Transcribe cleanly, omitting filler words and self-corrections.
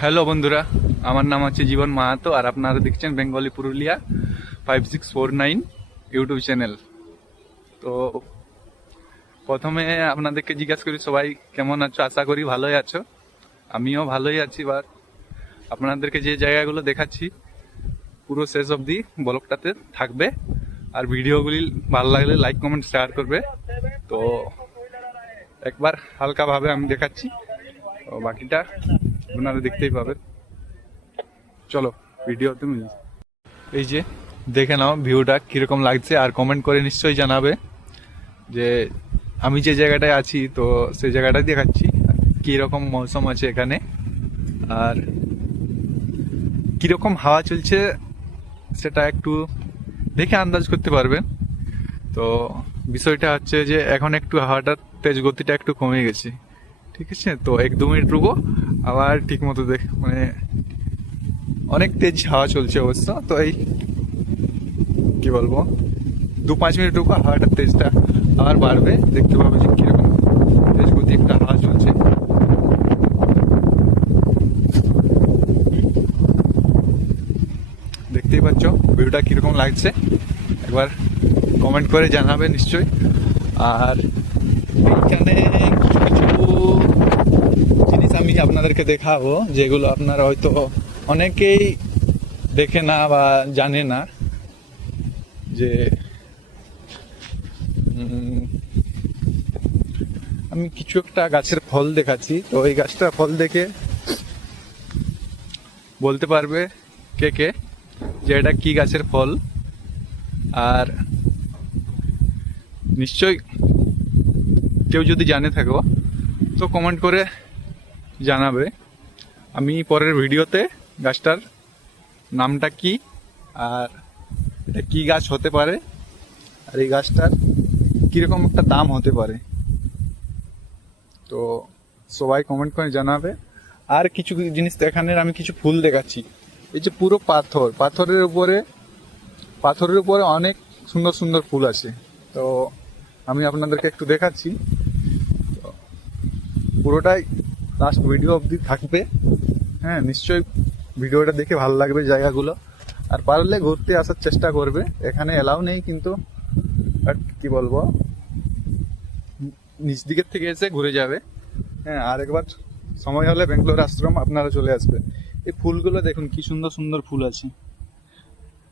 Hello বন্ধুরা, আমার নাম হচ্ছে জীবন মাহাতো আর আপনারা দেখছেন বেঙ্গলি পুরুলিয়া 5649 ইউটিউব চ্যানেল। তো প্রথমে আপনাদেরকে জিজ্ঞাসা করি সবাই কেমন আছো, আশা করি ভালোই আছো। আমিও ভালোই আছি। এবার আপনাদেরকে যে জায়গাগুলো দেখাচ্ছি পুরো শেষ অবধি ব্লগটাতে থাকবে, আর ভিডিওগুলি ভালো লাগলে লাইক কমেন্ট শেয়ার করবে। তো একবার হালকাভাবে আমি দেখাচ্ছি, তো বাকিটা আপনারা দেখতেই পাবেন। চলো ভিডিওতে মিলি। এই যে দেখে নাও ভিউটা কিরকম লাগছে, আর কমেন্ট করে নিশ্চয়ই জানাবে যে আমি যে জায়গাটায় আছি তো সেই জায়গাটাই দেখাচ্ছি কিরকম মৌসুম আছে এখানে আর কিরকম হাওয়া চলছে সেটা একটু দেখে আন্দাজ করতে পারবেন। তো বিষয়টা হচ্ছে যে এখন একটু হাওয়াটার তেজ গতিটা একটু কমে গেছে, ঠিক আছে। তো 1-2 মিনিট রুকো, আবার ঠিক মতো মানে অনেক তেজ হাওয়া চলছে অবশ্য। তো এই কি বলবো, 2-5 মিনিট রুকো, হাওয়াটার তেজটা আবার বাড়বে, দেখতে পাবে যে কিরকম তেজ গতি একটা হাওয়া চলছে। দেখতেই পাচ্ছ ভিউটা কিরকম লাগছে, একবার কমেন্ট করে জানাবে নিশ্চয়ই। আর এইখানে কিছু কিছু জিনিস আমি আপনাদেরকে দেখাবো যেগুলো আপনারা হয়তো অনেকেই দেখে না বা জানে না। যে আমি কিছু একটা গাছের ফল দেখাচ্ছি, তো এই গাছটা ফল দেখে বলতে পারবে কে কে যে এটা কি গাছের ফল। আর নিশ্চয় কেউ যদি জানে থাকো তো কমেন্ট করে জানাবে। আমি পরের ভিডিওতে গাছটার নামটা কি আর এটা কি গাছ হতে পারে আর এই গাছটার কিরকম একটা দাম হতে পারে, তো সবাই কমেন্ট করে জানাবে। আর কিছু জিনিস এখানে আমি কিছু ফুল দেখাচ্ছি। এই যে পুরো পাথরের উপরে অনেক সুন্দর সুন্দর ফুল আছে, তো আমি আপনাদেরকে একটু দেখাচ্ছি। তো পুরোটাই লাস্ট ভিডিও অবধি থাকবে। হ্যাঁ, নিশ্চয়ই ভিডিওটা দেখে ভালো লাগবে জায়গাগুলো, আর পারলে ঘুরতে আসার চেষ্টা করবে। এখানে এলাও নেই কিন্তু কি বলবো, নিচ দিকের থেকে এসে ঘুরে যাবে। হ্যাঁ, আর একবার সময় হলে বেঙ্গলোর আশ্রম আপনারা চলে আসবে। এই ফুলগুলো দেখুন কি সুন্দর সুন্দর ফুল আছে।